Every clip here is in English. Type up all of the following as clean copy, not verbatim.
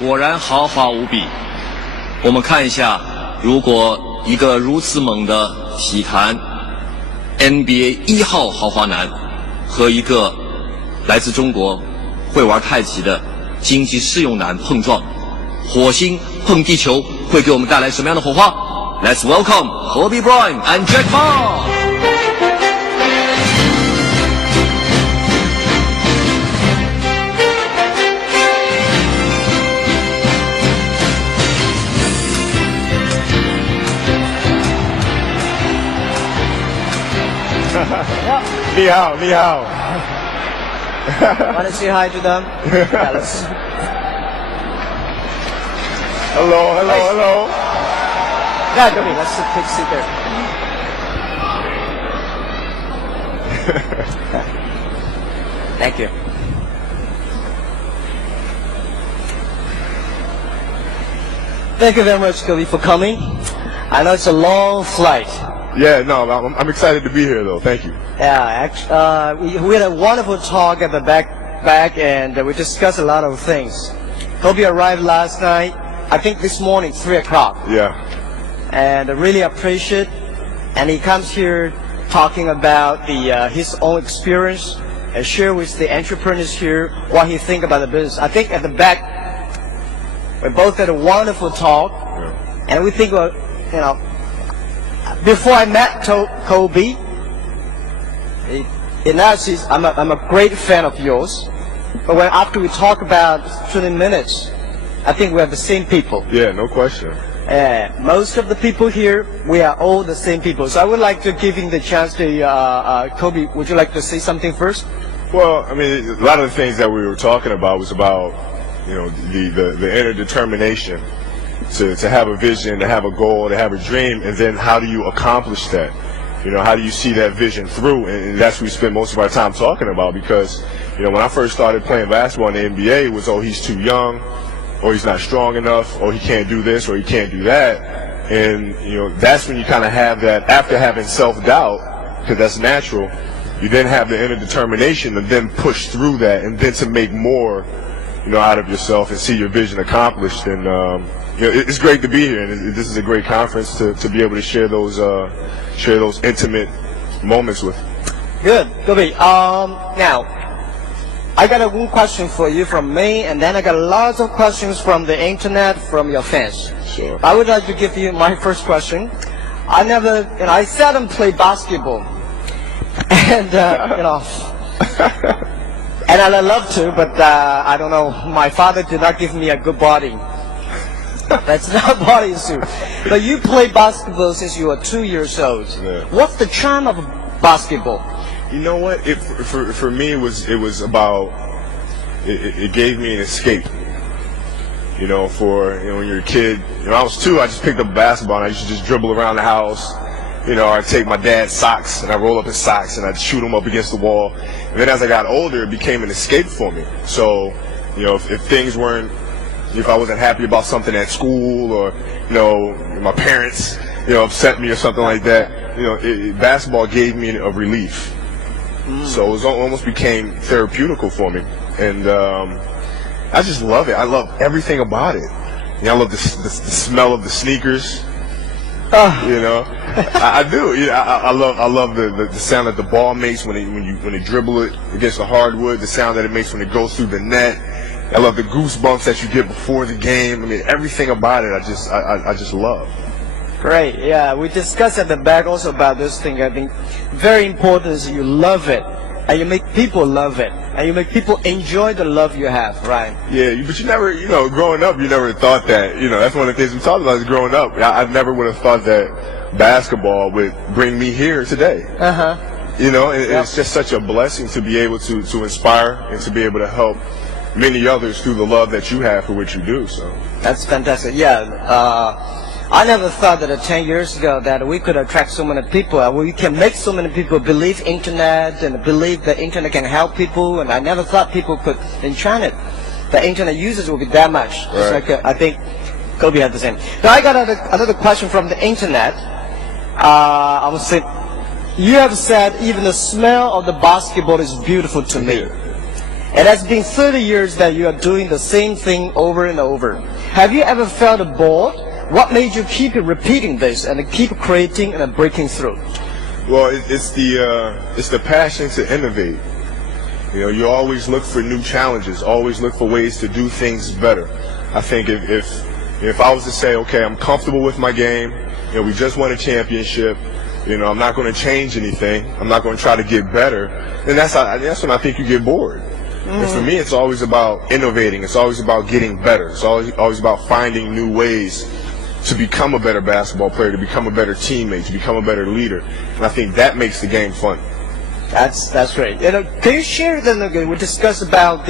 果然豪华无比。我们看一下，如果一个如此猛的体坛 NBA 1号豪华男和一个来自中国会玩太极的经济适用男碰撞，火星碰地球会给我们带来什么样的火花？ Let's welcome Kobe Bryant and Jack Ma. Ni hao, ni hao. Want to say hi to them? Yeah, let's. Hello, hello, hello. Yeah, Kobe, let's take a seat there. Thank you. Thank you very much, Kobe, for coming. I know it's a long flight. Yeah, no, I'm excited to be here, though. Thank you. Yeah, actually, we had a wonderful talk at the back, and we discussed a lot of things. Kobe arrived last night. I think this morning, 3 o'clock. Yeah. And I really appreciate. And he comes here talking about his own experience and share with the entrepreneurs here what he think about the business. I think at the back, we both had a wonderful talk, and we think, well, you know. Before I met Kobe, I'm a great fan of yours. But after we talk about 20 minutes, I think we are the same people. Yeah, no question. Most of the people here, we are all the same people. So I would like to give him the chance to, Kobe, would you like to say something first? Well, I mean, a lot of the things that we were talking about was about, you know, the inner determination. To have a vision, to have a goal, to have a dream, and then how do you accomplish that? You know, how do you see that vision through? And that's what we spend most of our time talking about, because, you know, when I first started playing basketball in the NBA, it was, oh, he's too young, or he's not strong enough, or he can't do this, or he can't do that. And, you know, that's when you kind of have that, after having self-doubt, because that's natural, you then have the inner determination to then push through that, and then to make more, you know, out of yourself and see your vision accomplished. And, you know, it's great to be here, and this is a great conference to be able to share those intimate moments with. Good, Kobe. Now, I got one question for you from me, and then I got lots of questions from the internet, from your fans. Sure. I would like to give you my first question. I seldom play basketball, and you know, and I love to, but I don't know. My father did not give me a good body. That's not body issue. But you played basketball since you were 2 years old. Yeah. What's the charm of basketball? You know what? For me, it was about it gave me an escape. You know, when you're a kid. You know, I was 2. I just picked up a basketball and I used to just dribble around the house. You know, I'd take my dad's socks and I'd roll up his socks and I'd shoot them up against the wall. And then as I got older, it became an escape for me. So, you know, if things weren't, if I wasn't happy about something at school, or, you know, my parents, you know, upset me or something like that, you know, basketball gave me a relief. So it almost became therapeutical for me. And I just love it. I love everything about it. You know, I love the smell of the sneakers. You know, I do. Yeah, I love the sound that the ball makes when you dribble it against the hardwood. The sound that it makes when it goes through the net. I love the goosebumps that you get before the game. I mean, everything about it, I just love. Great. Yeah, we discussed at the back also about this thing. I think very important is you love it, and you make people love it, and you make people enjoy the love you have, right? Yeah, but you never, you know, growing up, you never thought that. You know, that's one of the things we talked about is growing up. I never would have thought that basketball would bring me here today. You know, and it's just such a blessing to be able to inspire and to be able to help many others through the love that you have for what you do. So that's fantastic. Yeah. I never thought that 10 years ago that we could attract so many people. We can make so many people believe internet and believe that internet can help people. And I never thought people could, in China, the internet users will be that much. Right. Like, I think Kobe had the same. Now I got another question from the internet. I was saying, you have said even the smell of the basketball is beautiful to me. It has been 30 years that you are doing the same thing over and over. Have you ever felt bored? What made you keep repeating this and keep creating and breaking through? Well, it's the passion to innovate. You know, you always look for new challenges, always look for ways to do things better. I think if I was to say, okay, I'm comfortable with my game, you know, we just won a championship, you know, I'm not going to change anything, I'm not going to try to get better, then that's when I think you get bored. And for me, it's always about innovating, it's always about getting better, it's always about finding new ways to become a better basketball player, to become a better teammate, to become a better leader. And I think that makes the game fun. That's great. You know, can you share then? We discussed about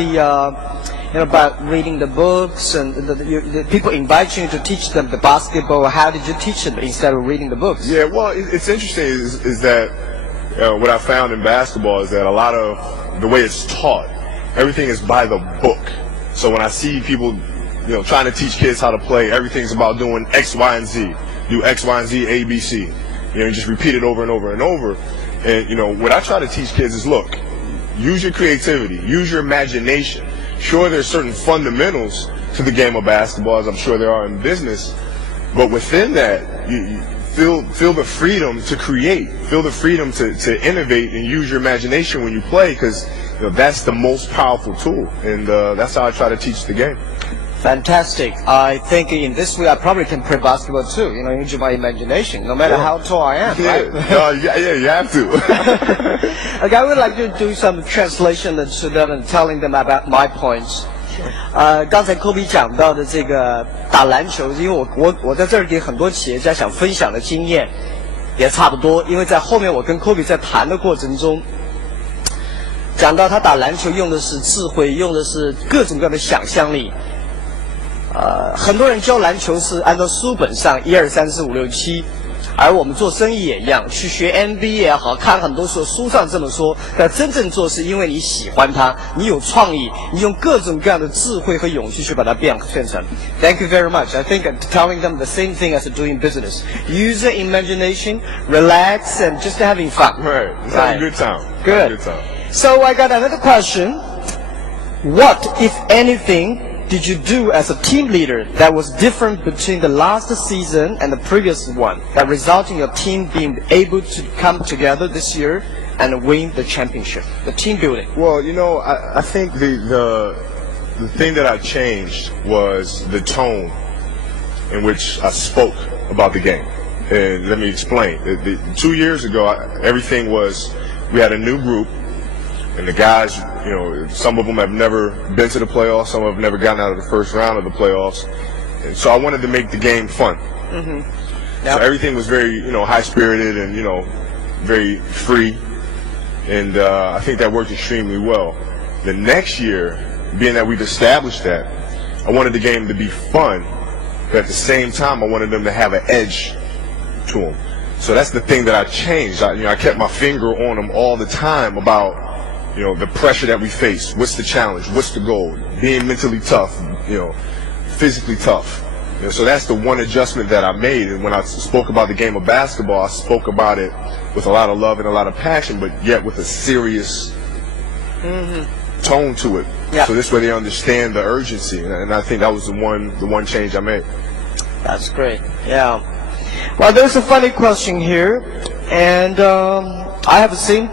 about reading the books and the people invite you to teach them the basketball. How did you teach them instead of reading the books? Yeah, well, it's interesting is that what I found in basketball is that a lot of the way it's taught, everything is by the book. So when I see people, you know, trying to teach kids how to play, everything's about doing X, Y, and Z. Do X, Y, and Z, A, B, C. You know, and just repeat it over and over and over. And, you know, what I try to teach kids is, look, use your creativity, use your imagination. Sure, there's certain fundamentals to the game of basketball, as I'm sure there are in business, but within that, you feel the freedom to create, feel the freedom to innovate and use your imagination when you play, because, you know, that's the most powerful tool, and that's how I try to teach the game. Fantastic. I think in this way I probably can play basketball too, you know, use my imagination, no matter how tall I am, right? Yeah, you have to. Okay, I would like to do some translation to them and telling them about my points. 刚才科比讲到的这个打篮球，因为我在这儿给很多企业家想分享的经验也差不多，因为在后面我跟科比在谈的过程中，讲到他打篮球用的是智慧，用的是各种各样的想象力。很多人教篮球是按照书本上1、2、3、4、5、6、7，而我们做生意也一样，去学 MBA 也好，看很多书上这么说，但真正做是因为你喜欢它，你有创意，你用各种各样的智慧和勇气去把它变成。Thank you very much. I think telling them the same thing as doing business. Use your imagination, relax, and just having fun. Right. It's having a good time. Good. Good time. So I got another question. What, if anything, did you do as a team leader that was different between the last season and the previous one that resulted in your team being able to come together this year and win the championship, the team building? Well, you know, I think the thing that I changed was the tone in which I spoke about the game. And let me explain. 2 years ago, everything was, we had a new group. And the guys, you know, some of them have never been to the playoffs, some have never gotten out of the first round of the playoffs. And so I wanted to make the game fun. Yep. So everything was very, you know, high-spirited and, you know, very free. And I think that worked extremely well. The next year, being that we've established that, I wanted the game to be fun, but at the same time, I wanted them to have an edge to them. So that's the thing that I changed. I kept my finger on them all the time about, you know, the pressure that we face. What's the challenge? What's the goal? Being mentally tough, you know, physically tough. You know, so that's the one adjustment that I made. And when I spoke about the game of basketball, I spoke about it with a lot of love and a lot of passion, but yet with a serious tone to it. Yeah. So this way they understand the urgency. And I think that was the one change I made. That's great. Yeah. Well, there's a funny question here, and I have the same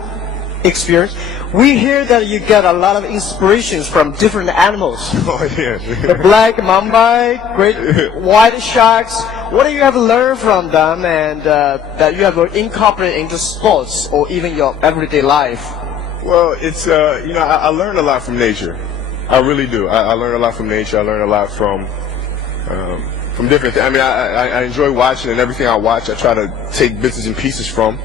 experience. We hear that you get a lot of inspirations from different animals. Oh, yeah. The black mamba, great white sharks. What do you have learned from them and that you have incorporated into sports or even your everyday life? Well, it's, you know, I learned a lot from nature. I really do. I learned a lot from nature. I learned a lot from different things. I mean, I enjoy watching, and everything I watch, I try to take bits and pieces from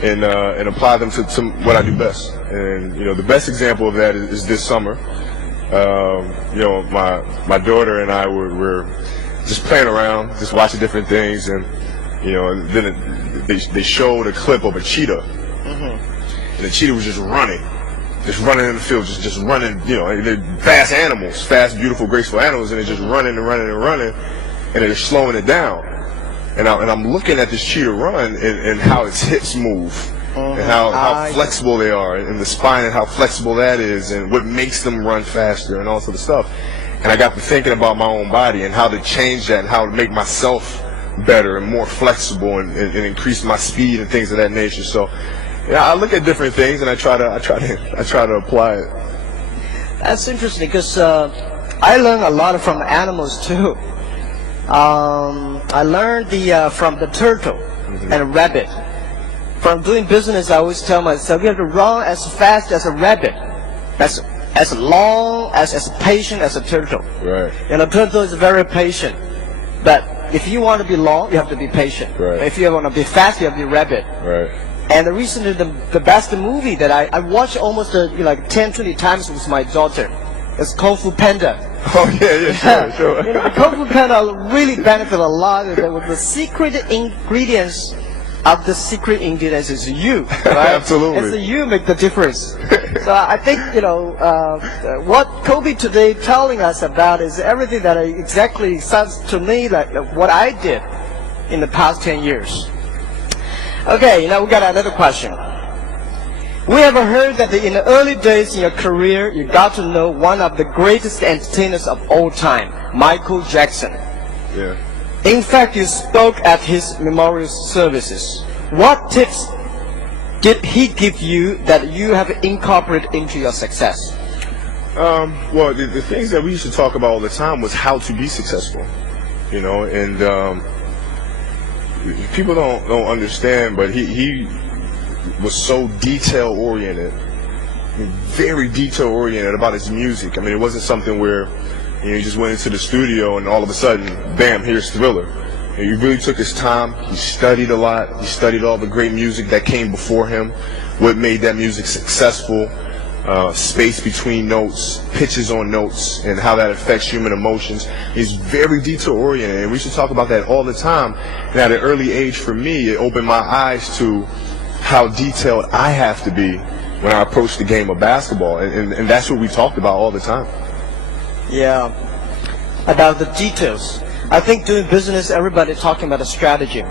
and apply them to what I do best. And, you know, the best example of that is this summer. You know, my daughter and I were just playing around, just watching different things, and, you know, and then they showed a clip of a cheetah. And the cheetah was just running in the field, just running, you know, they're fast animals, fast, beautiful, graceful animals, and they're just running and running and running, and they're slowing it down. And I'm looking at this cheetah run and how its hips move and how flexible they are, and the spine and how flexible that is, and what makes them run faster, and all sort of stuff. And I got to thinking about my own body and how to change that and how to make myself better and more flexible and increase my speed and things of that nature. So, yeah, I look at different things and I try to apply it. That's interesting because I learn a lot from animals too. I learned from the turtle and rabbit. From doing business, I always tell myself you have to run as fast as a rabbit. That's as long as patient as a turtle. Right. And a turtle is very patient. But if you want to be long, you have to be patient. Right. If you want to be fast, you have to be rabbit. Right. And recently, the best movie that I watched almost like 10, 20 times with my daughter is Kung Fu Panda. Oh yeah, sure. You know, Kung Fu Panda really benefit a lot with the secret ingredients of the secret ingredients is you, right? Absolutely. It's you make the difference. So I think, what Kobe today telling us about is everything that exactly sounds to me like what I did in the past 10 years. Okay, now we got another question. We have heard that in the early days in your career, you got to know one of the greatest entertainers of all time, Michael Jackson. Yeah. In fact, you spoke at his memorial services. What tips did he give you that you have incorporated into your success? Well, the things that we used to talk about all the time was how to be successful, and people don't understand, but he was so detail-oriented, very detail-oriented about his music. I mean, it wasn't something where he just went into the studio and all of a sudden, bam, here's Thriller. And he really took his time. He studied a lot. He studied all the great music that came before him, what made that music successful, space between notes, pitches on notes, and how that affects human emotions. He's very detail-oriented, and we should talk about that all the time. And at an early age, for me, it opened my eyes to how detailed I have to be when I approach the game of basketball, and that's what we talked about all the time. Yeah, about the details. I think doing business, everybody talking about a strategy.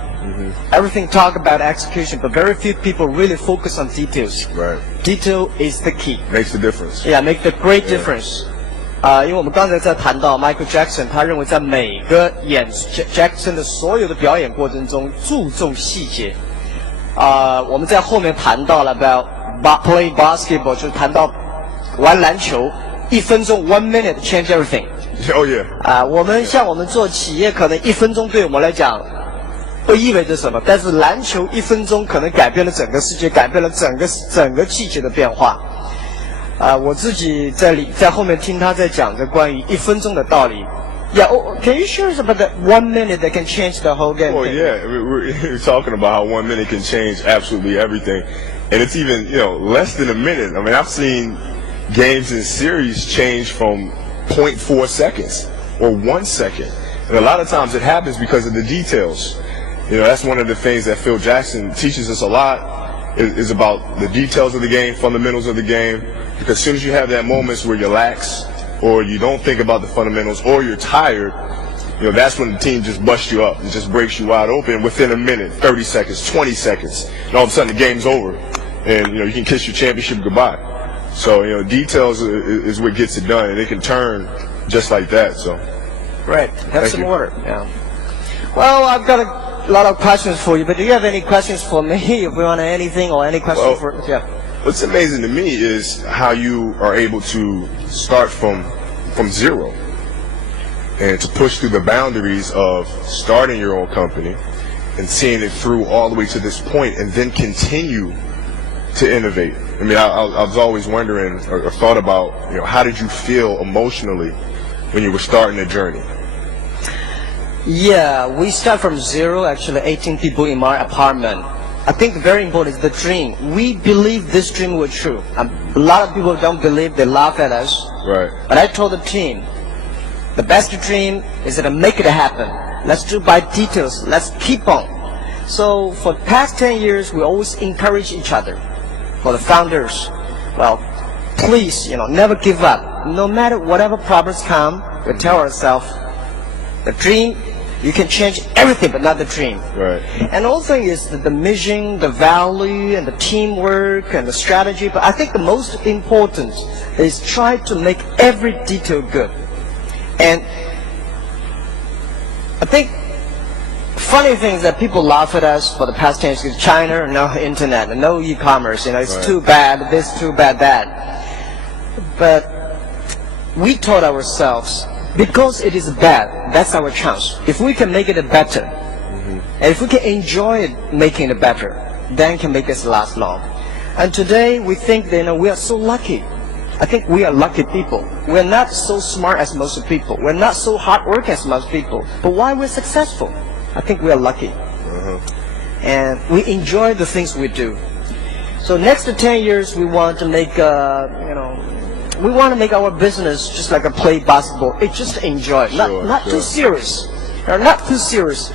Everything talk about execution, but very few people really focus on details. Right. Detail is the key. Makes the difference. Yeah, make the great difference. 因为我们刚才在谈到 Michael Jackson， 他认为在每个演 Jackson 的所有的表演过程中注重细节。我们在后面谈到了 about playing basketball， 就是谈到玩篮球，1分钟 1 minute change everything。Oh yeah. 我们像我们做企业，可能1分钟对我们来讲不意味着什么，但是篮球1分钟可能改变了整个世界，改变了整个季节的变化。我自己在后面听他在讲着关于1分钟的道理。Yeah, can you share us about that 1 minute that can change the whole game? Well, yeah, we're talking about how 1 minute can change absolutely everything, and it's even less than a minute. I mean, I've seen games and series change from 0.4 seconds or 1 second, and a lot of times it happens because of the details. That's one of the things that Phil Jackson teaches us a lot is about the details of the game, fundamentals of the game. Because as soon as you have that moments where you're lax, or you don't think about the fundamentals, or you're tired, that's when the team just busts you up. It just breaks you wide open within a minute, 30 seconds, 20 seconds, and all of a sudden the game's over, and you can kiss your championship goodbye. So details is what gets it done, and it can turn just like that. So, right, have some order. Yeah. Well, I've got a lot of questions for you, but do you have any questions for me? If we want anything or any questions for yeah. What's amazing to me is how you are able to start from zero and to push through the boundaries of starting your own company and seeing it through all the way to this point and then continue to innovate. I mean, I was always wondering or thought about, how did you feel emotionally when you were starting the journey? Yeah, we start from zero, actually 18 people in my apartment. I think very important is the dream. We believe this dream was true. A lot of people don't believe, they laugh at us. Right. But I told the team, the best dream is to make it happen. Let's do by details. Let's keep on. So for the past 10 years, we always encourage each other. For the founders, well, please, never give up. No matter whatever problems come, we tell ourselves, the dream You can change everything, but not the dream. Right. And the whole thing is the mission, the value, and the teamwork, and the strategy. But I think the most important is try to make every detail good. And I think funny thing is that people laugh at us for the past 10 years. China, no internet, no e-commerce. It's right. too bad this, too bad that. But we told ourselves, because it is bad, that's our chance. If we can make it better, and if we can enjoy it making it better, then it can make us last long. And today we think that we are so lucky. I think we are lucky people. We're not so smart as most people. We're not so hardworking as most people. But why we're successful? I think we are lucky. And we enjoy the things we do. So next to 10 years, we want to make, we want to make our business just like a play basketball. It's just enjoy, not too serious. Not too serious.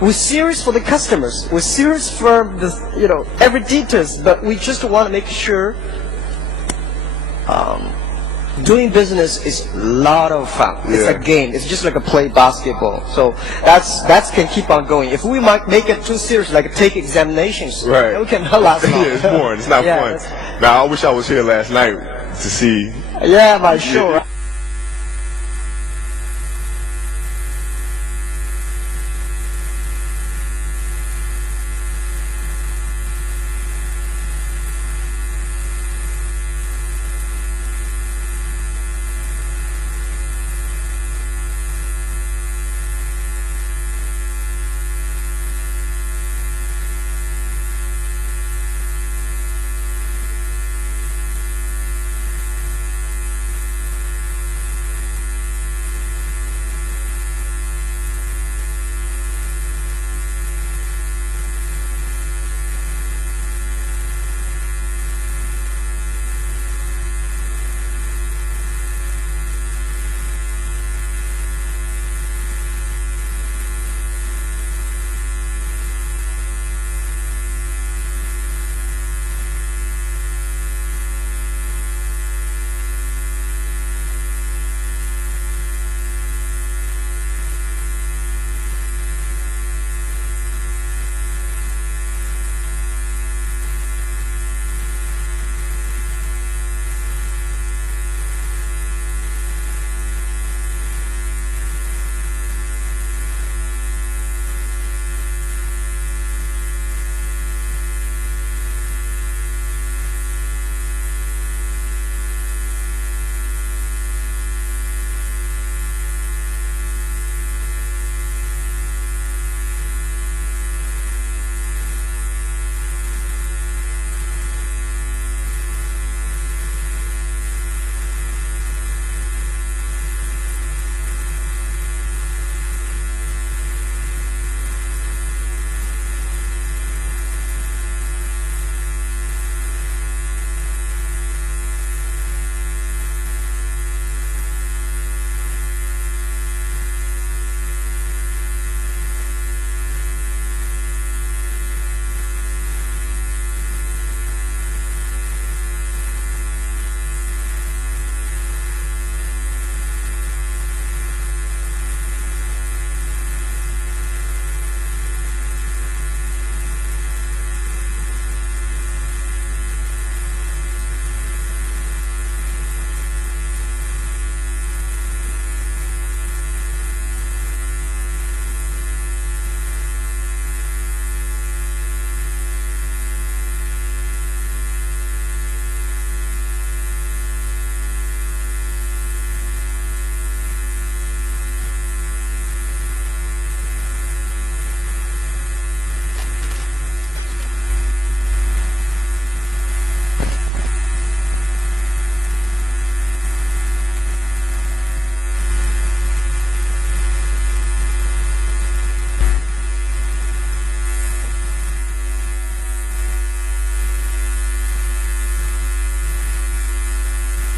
We're serious for the customers. We're serious for the, every details. But we just want to make sure doing business is a lot of fun. It's a game. It's just like a play basketball. So that's can keep on going. If we might make it too serious, like take examinations, right? We cannot last long. Yeah, it's boring. It's not fun. Now I wish I was here last night to see. Yeah, but sure.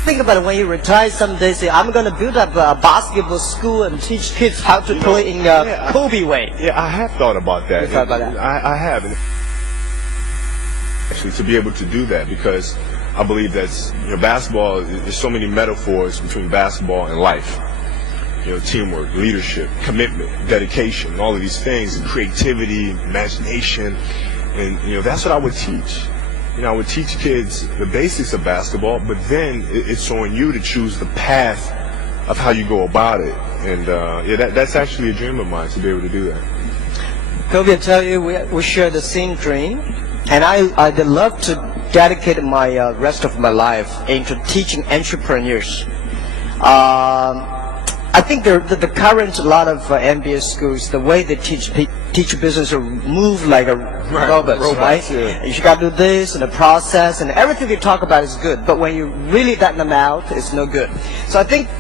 Think about it, when you retire someday, say, I'm going to build up a basketball school and teach kids how to play in Kobe way. Yeah, I have thought about that. You thought about that? I have. Actually, to be able to do that, because I believe that basketball, there's so many metaphors between basketball and life. teamwork, leadership, commitment, dedication, all of these things, and creativity, imagination, and that's what I would teach. I would teach kids the basics of basketball, but then it's on you to choose the path of how you go about it. And that's actually a dream of mine, to be able to do that. Kobe, I tell you, we share the same dream, and I'd love to dedicate my rest of my life into teaching entrepreneurs. I think the current lot of MBA schools, the way they teach business move like a robots, right? Yeah. You got to do this and the process and everything they talk about is good, but when you really let them out, it's no good. So I think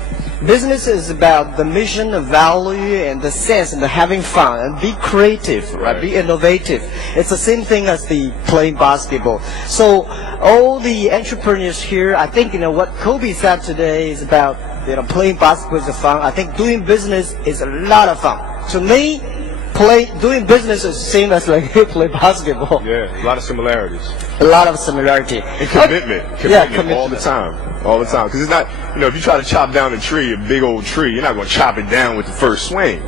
business is about the mission, the value, and the sense, and the having fun, and be creative, right? Be innovative. It's the same thing as the playing basketball. So all the entrepreneurs here, I think what Kobe said today is about playing basketball is fun. I think doing business is a lot of fun. To me, doing business is the same as like play basketball. Yeah, a lot of similarities. A lot of similarity. And commitment. Commitment all the time. All the time. Because it's not, if you try to chop down a big old tree, you're not going to chop it down with the first swing.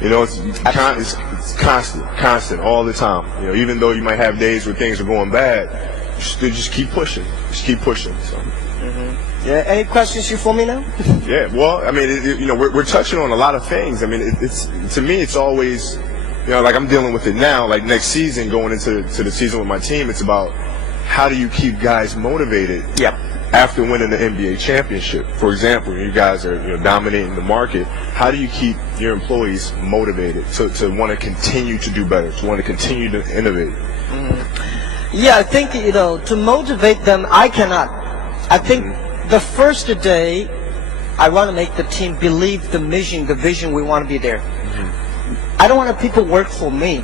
It's constant, all the time. Even though you might have days where things are going bad, you just keep pushing. Just keep pushing. So. Yeah. Any questions for me now? Yeah. Well, I mean, we're touching on a lot of things. I mean, to me, it's always, like I'm dealing with it now. Like next season, going into the season with my team, it's about how do you keep guys motivated? Yep. After winning the NBA championship. For example, you guys are dominating the market. How do you keep your employees motivated to want to continue to do better, to want to continue to innovate? Yeah, I think to motivate them, I cannot. I think the first day, I want to make the team believe the mission, the vision. We want to be there. I don't want people work for me.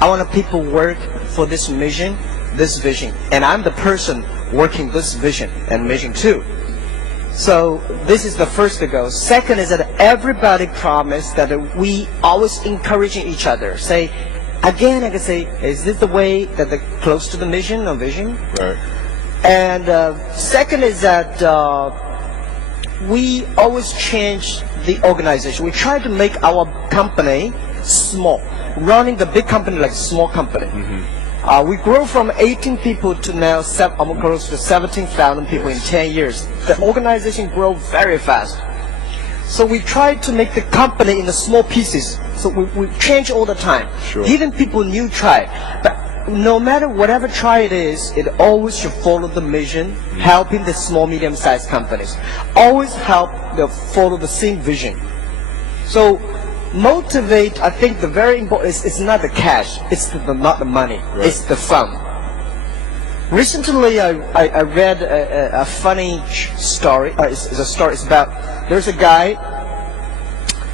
I want people work for this mission, this vision, and I'm the person working this vision and mission too. So this is the first to go. Second is that everybody promise that we always encouraging each other. Say, again, I can say, is this the way that they're close to the mission or vision? Right. And second is that we always change the organization. We try to make our company small, running the big company like a small company. We grow from 18 people to now almost close to 17,000 people in 10 years. The organization grows very fast. So we try to make the company in the small pieces. So we change all the time. Sure. Even people new try. But no matter whatever try it is, it always should follow the mission, helping the small, medium-sized companies. Always help follow the same vision. So motivate, I think the very important is not the cash, it's not the money, it's the fun. Recently, I read a funny story. It's a story. It's about there's a guy.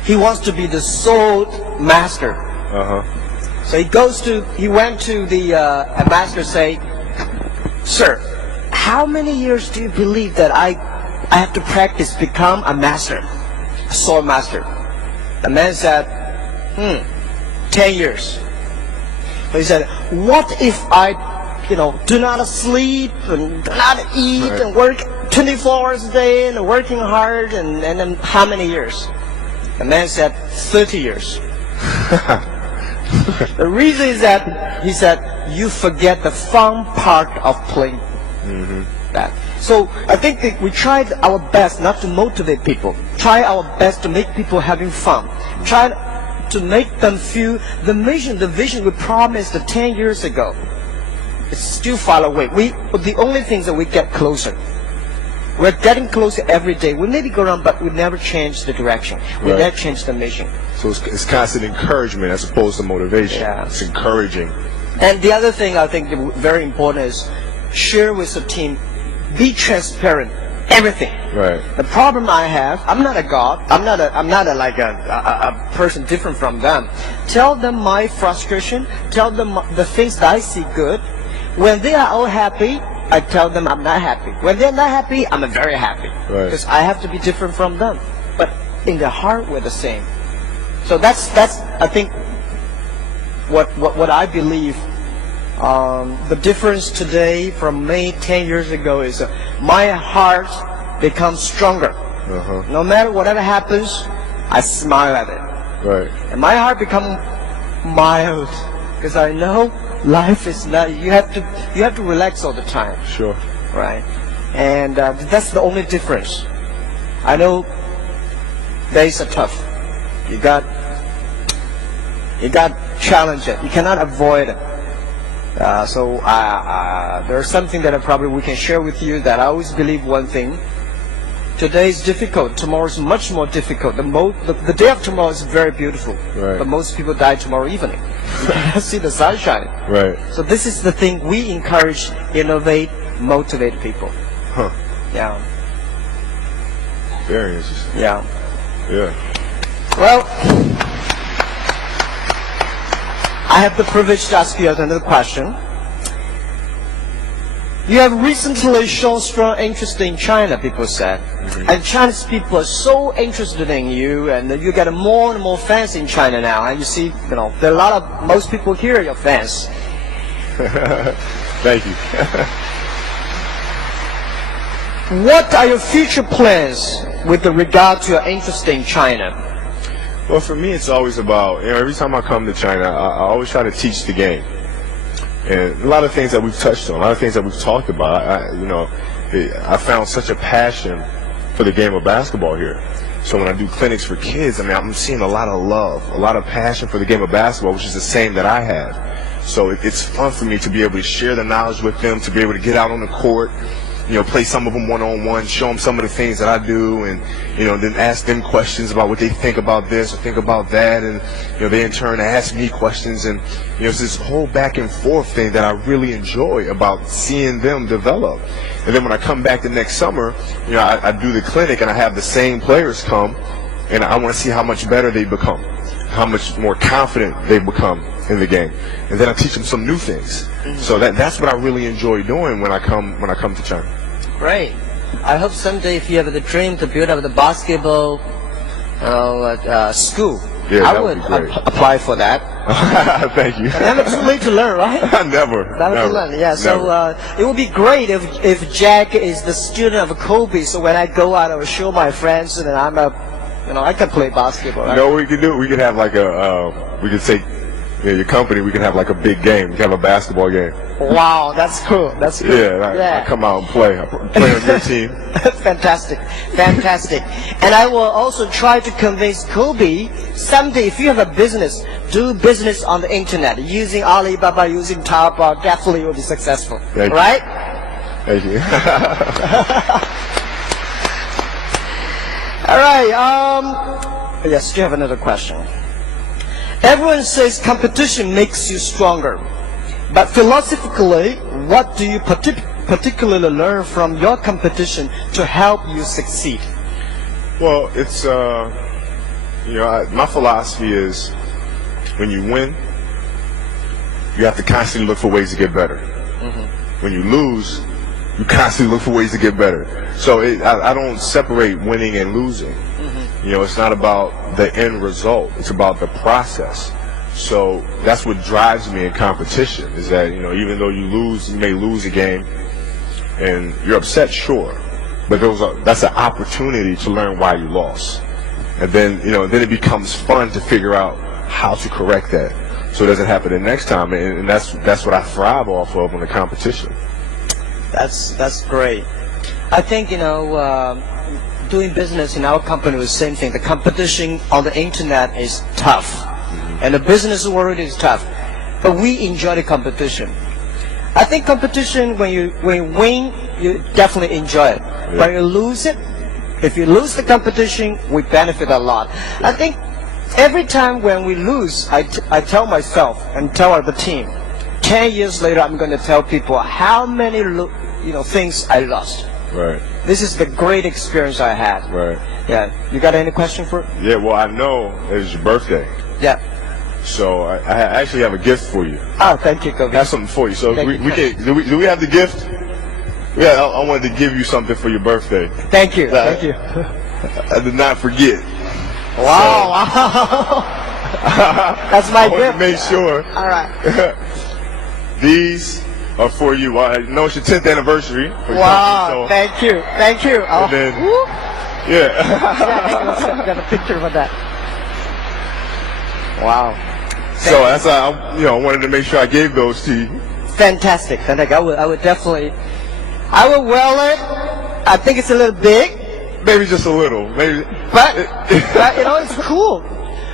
He wants to be the soul master. So he went to the master. Say, sir, how many years do you believe that I have to practice become a master, a soul master? The man said, 10 years. So he said, what if I, do not sleep and do not eat and work 24 hours a day and working hard and then how many years? The man said, 30 years. The reason is that he said, you forget the fun part of playing that. So I think that we tried our best not to motivate people. Try our best to make people having fun. Try to make them feel the mission, the vision we promised 10 years ago. It's still far away. The only thing is that we get closer. We're getting closer every day. We maybe go around, but we never change the direction. We never change the mission. So it's constant encouragement as opposed to motivation. Yeah. It's encouraging. And the other thing I think very important is share with the team. Be transparent. Everything. Right. The problem I have, I'm not a god. I'm not a person different from them. Tell them my frustration. Tell them the things that I see good. When they are all happy, I tell them I'm not happy. When they're not happy, I'm very happy. Right. Because I have to be different from them. But in the heart, we're the same. So that's I think what I believe. The difference today from me 10 years ago is my heart becomes stronger. No matter whatever happens, I smile at it. Right. And my heart become mild because I know life is not. You have to relax all the time. Sure. Right. And that's the only difference. I know days are tough. You got challenge it. You cannot avoid it. So there's something that we can share with you that I always believe one thing. Today is difficult. Tomorrow is much more difficult. The day of tomorrow is very beautiful. Right. But most people die tomorrow evening. You cannot see the sunshine. Right. So this is the thing we encourage, innovate, motivate people. Huh. Yeah. Very interesting. Yeah. Yeah. Well, I have the privilege to ask you another question. You have recently shown strong interest in China, people said. Mm-hmm. And Chinese people are so interested in you, and you get more and more fans in China now. And you see, there are a lot of, most people here are your fans. Thank you. What are your future plans with regard to your interest in China? Well, for me, it's always about, every time I come to China, I always try to teach the game. And a lot of things that we've touched on, a lot of things that we've talked about, I found such a passion for the game of basketball here. So when I do clinics for kids, I'm seeing a lot of love, a lot of passion for the game of basketball, which is the same that I have. So it's fun for me to be able to share the knowledge with them, to be able to get out on the court, play some of them one-on-one, show them some of the things that I do, and, then ask them questions about what they think about this or think about that, and, they in turn ask me questions, and, it's this whole back and forth thing that I really enjoy about seeing them develop. And then when I come back the next summer, I do the clinic and I have the same players come, and I want to see how much better they become, how much more confident they become in the game, and then I teach them some new things. So that's what I really enjoy doing when I come to China. Great. I hope someday, if you have the dream to build up the basketball school, I would apply for that. Thank you. Never too late to learn, right? Never. Never to learn. Yeah. So it would be great if Jack is the student of Kobe. So when I go out, I will show my friends, and I can play basketball. Right? What we could do? We could have like we could take your company. We could have like a big game. We could have a basketball game. Wow, that's cool. That's cool. Yeah, I come out and play. I play on your team. Fantastic. And I will also try to convince Kobe someday, if you have a business, do business on the internet using Alibaba, using Taobao. Definitely will be successful. Thank right? You. Thank you. All right. Yes, do you have another question? Everyone says competition makes you stronger. But philosophically, what do you particularly learn from your competition to help you succeed? Well, it's, my philosophy is when you win, you have to constantly look for ways to get better. Mm-hmm. When you lose, you constantly look for ways to get better. So I don't separate winning and losing. Mm-hmm. It's not about the end result. It's about the process. So that's what drives me in competition, is that, even though you may lose a game and you're upset, sure, but that's an opportunity to learn why you lost. And then, then it becomes fun to figure out how to correct that so it doesn't happen the next time. And that's what I thrive off of in the competition. That's great. I think, doing business in our company was the same thing. The competition on the internet is tough. And the business world is tough, but we enjoy the competition. I think competition, when you win, you definitely enjoy it. Yeah. When you lose it, if you lose the competition, we benefit a lot. I think every time when we lose, I tell myself and tell the team, 10 years later, I'm going to tell people how many things I lost. Right. This is the great experience I had. Right. Yeah. You got any question for it? Yeah. Well, I know it's your birthday. Yeah. So I actually have a gift for you. Oh, thank you, Kobe. I have something for you. So do we have the gift? Yeah, I wanted to give you something for your birthday. Thank you. Thank you. I did not forget. Wow. That's my gift. I made sure. All right. These are for you. I know it's your 10th anniversary. Wow. So, thank you. And then Yeah. I got a picture of that. Wow. So that's why I wanted to make sure I gave those to you. Fantastic. I would definitely. I would wear it. I think it's a little big. Maybe just a little. Maybe. But it's cool.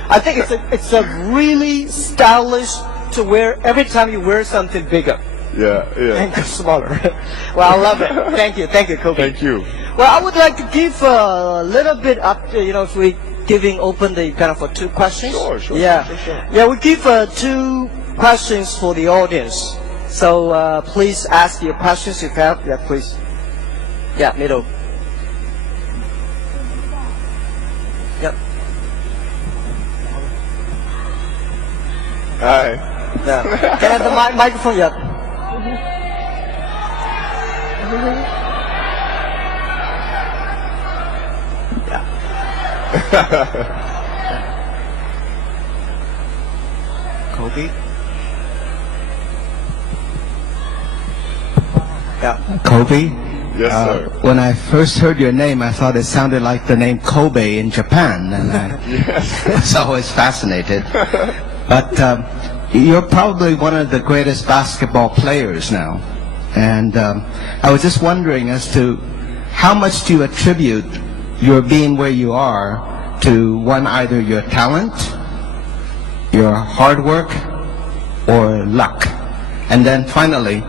I think it's a really stylish to wear every time you wear something bigger. Yeah. And smaller. Well, I love it. Thank you, Kobe. Thank you. Well, I would like to give a little bit up. If we giving open the kind of for 2 questions. Sure. Yeah. Yeah, we give 2 questions for the audience. So please ask your questions if you have. Yeah, please. Yeah, middle. Yep. Hi. Yeah. Can I have the microphone? Yep. Yeah. Kobe. Yeah. Kobe? Yes, sir. When I first heard your name, I thought it sounded like the name Kobe in Japan, and I was always fascinated. But you're probably one of the greatest basketball players now. And I was just wondering as to how much do you attribute your being where you are to either your talent, your hard work, or luck? And then finally,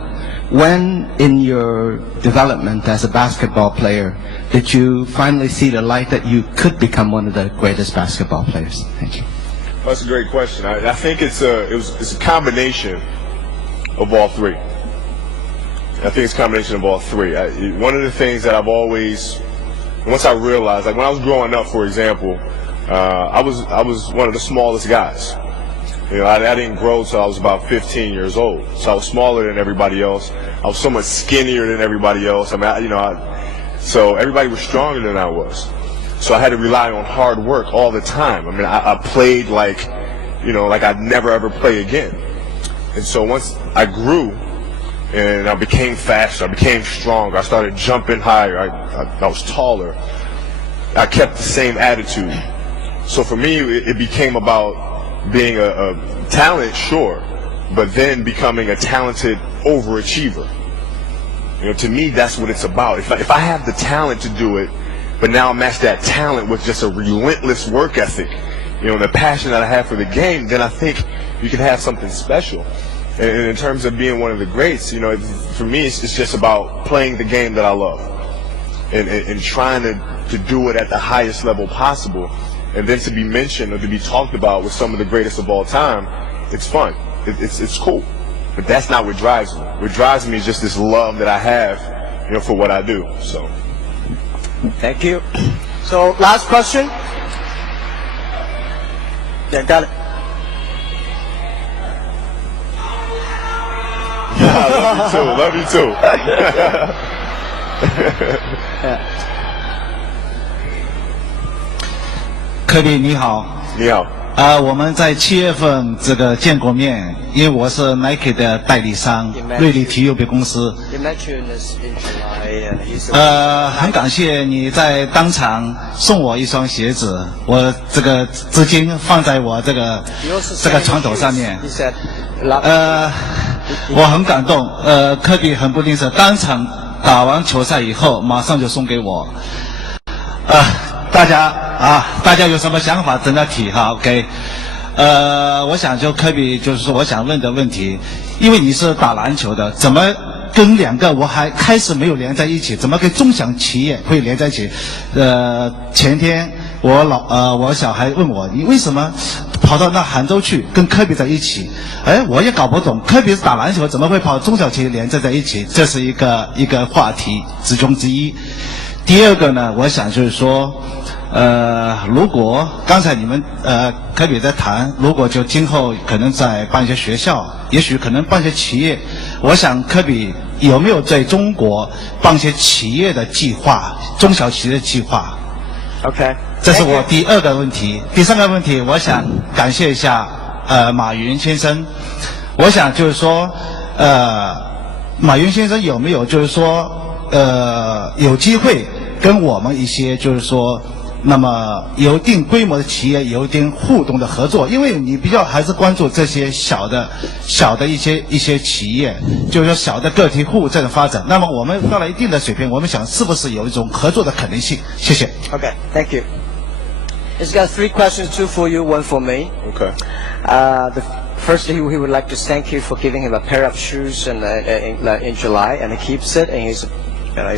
when in your development as a basketball player did you finally see the light that you could become one of the greatest basketball players? Thank you. That's a great question. I think it's a combination of all 3. I think it's a combination of all 3. One of the things that I've always, once I realized, like when I was growing up, for example, I was one of the smallest guys. I didn't grow till I was about 15 years old, so I was smaller than everybody else. I was so much skinnier than everybody else. So everybody was stronger than I was. So I had to rely on hard work all the time. I played like I'd never ever play again. And so once I grew and I became faster, I became stronger, I started jumping higher, I was taller, I kept the same attitude. So for me, it became about being a talent, sure, but then becoming a talented overachiever. To me, that's what it's about. If I have the talent to do it, but now I match that talent with just a relentless work ethic, the passion that I have for the game, then I think you can have something special. And in terms of being one of the greats, for me, it's just about playing the game that I love and trying to do it at the highest level possible. And then to be mentioned or to be talked about with some of the greatest of all time, it's fun. It's cool. But that's not what drives me. What drives me is just this love that I have, for what I do. So. Thank you. So last question. Yeah, got it. Love you too.科比你好，你好。我们在7月份见过面，因为我是 Nike 的代理商，瑞丽体育有限公司。很感谢你在当场送我一双鞋子，我资金放在我这个床头上面。我很感动。科比很不吝啬，当场打完球赛以后，马上就送给我。大家有什么想法真的提哈 ，OK。我想就科比就是说我想问的问题，因为你是打篮球的，怎么跟2个我还开始没有连在一起，怎么跟中小企业会连在一起？前天我小孩问我，你为什么跑到那杭州去跟科比在一起？我也搞不懂，科比是打篮球，怎么会跑中小企业连在一起？这是一个话题之中之一。第二个呢，我想就是说，如果刚才你们科比在谈，如果就今后可能在办一些学校，也许可能办一些企业，我想科比有没有在中国办一些企业的计划，中小企业的计划 ？OK， 这是我第2个问题。第3个问题，我想感谢一下马云先生。我想就是说，马云先生有没有就是说有机会跟我们一些就是说。那么有一定规模的企业有一定互动的合作，因为你比较还是关注这些小的一些企业，就是说小的个体户这种发展。那么我们到了一定的水平，我们想是不是有一种合作的可能性？谢谢。Okay, thank you. He's got 3 questions, 2 for you, 1 for me. Okay. Firstly, he would like to thank you for giving him a pair of shoes in July, and he keeps it in his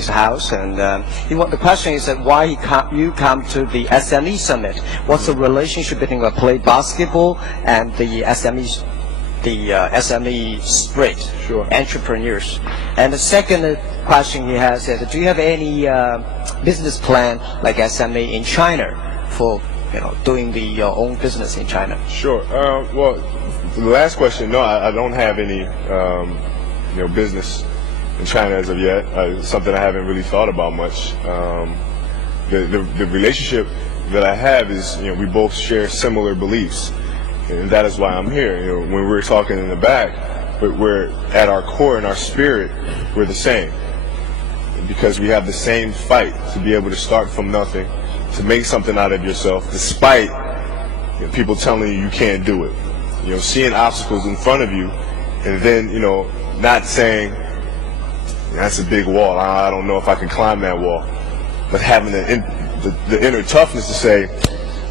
house. And the question is that why you come to the SME Summit? What's the relationship between play basketball and the SME spirit, sure. Entrepreneurs? And the second question he has is, do you have any business plan like SME in China for doing your own business in China? Sure. Well, the last question, no, I don't have any business in China as of yet. It's something I haven't really thought about much. The relationship that I have is, we both share similar beliefs, and that is why I'm here. When we were talking in the back, we're at our core and our spirit, we're the same, because we have the same fight to be able to start from nothing, to make something out of yourself, despite people telling you can't do it. Seeing obstacles in front of you, and then not saying, that's a big wall, I don't know if I can climb that wall. But having the inner toughness to say,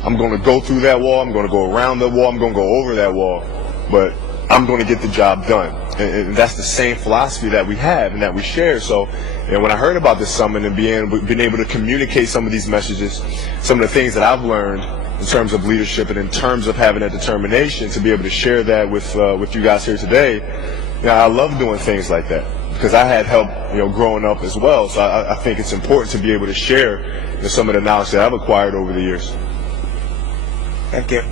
I'm going to go through that wall, I'm going to go around the wall, I'm going to go over that wall, but I'm going to get the job done. And that's the same philosophy that we have and that we share. So when I heard about this summit and being able to communicate some of these messages, some of the things that I've learned in terms of leadership and in terms of having that determination to be able to share that with you guys here today, I love doing things like that. Because I had help, growing up as well. So I think it's important to be able to share some of the knowledge that I've acquired over the years. Thank you.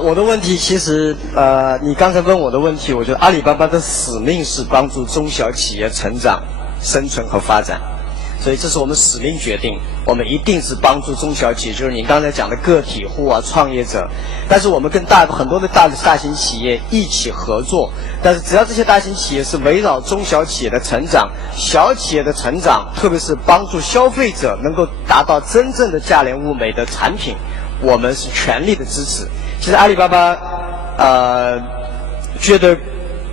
我的问题其实你刚才问我的问题，我觉得阿里巴巴的使命是帮助中小企业成长、生存和发展。所以这是我们使命决定，我们一定是帮助中小企业，就是您刚才讲的个体户啊、创业者。但是我们跟很多的大型企业一起合作，但是只要这些大型企业是围绕中小企业的成长、小企业的成长，特别是帮助消费者能够达到真正的价廉物美的产品，我们是全力的支持。其实阿里巴巴觉得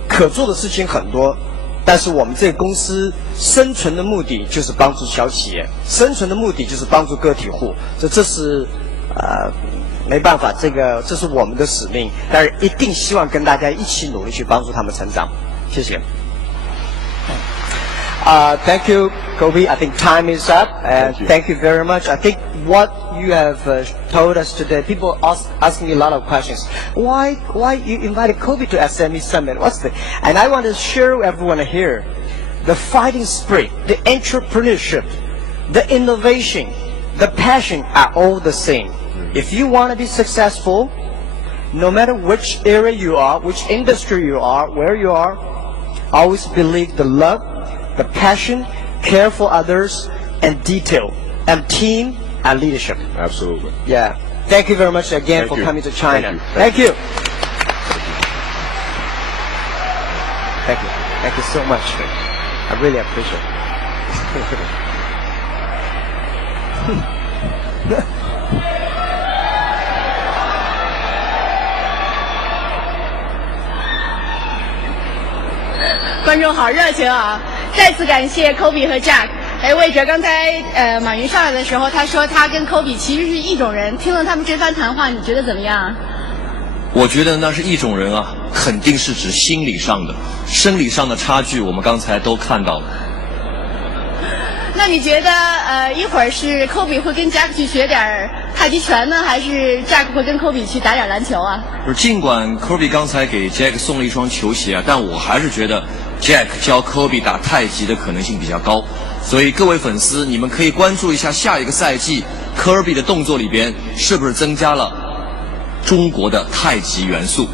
可做的事情很多。但是我们这个公司生存的目的就是帮助小企业，生存的目的就是帮助个体户，这是没办法，这是我们的使命，但是一定希望跟大家一起努力去帮助他们成长。谢谢。Thank you, Kobe. I think time is up, and thank you very much. I think what you have told us today, people asking me a lot of questions. Why you invited Kobe to SME Summit? And I want to share with everyone here, the fighting spirit, the entrepreneurship, the innovation, the passion are all the same. If you want to be successful, no matter which area you are, which industry you are, where you are, always believe the love, the passion, care for others, and detail, and team, and leadership. Absolutely. Yeah. Thank you very much again for coming to China. Thank you. Thank you. Thank you so much. I really appreciate it. 观众好热情啊！再次感谢 Kobe 和 Jack。魏哲刚才马云上来的时候，他说他跟 Kobe 其实是一种人。听了他们这番谈话，你觉得怎么样？我觉得那是一种人啊，肯定是指心理上的，生理上的差距我们刚才都看到了。那你觉得一会儿是 Kobe 会跟 Jack 去学点太极拳呢，还是 Jack 会跟 Kobe 去打点篮球啊？尽管 Kobe 刚才给 Jack 送了一双球鞋啊，但我还是觉得 Jack 教 Kobe 打太极的可能性比较高。所以各位粉丝，你们可以关注一下下一个赛季 Kobe 的动作里边是不是增加了中国的太极元素。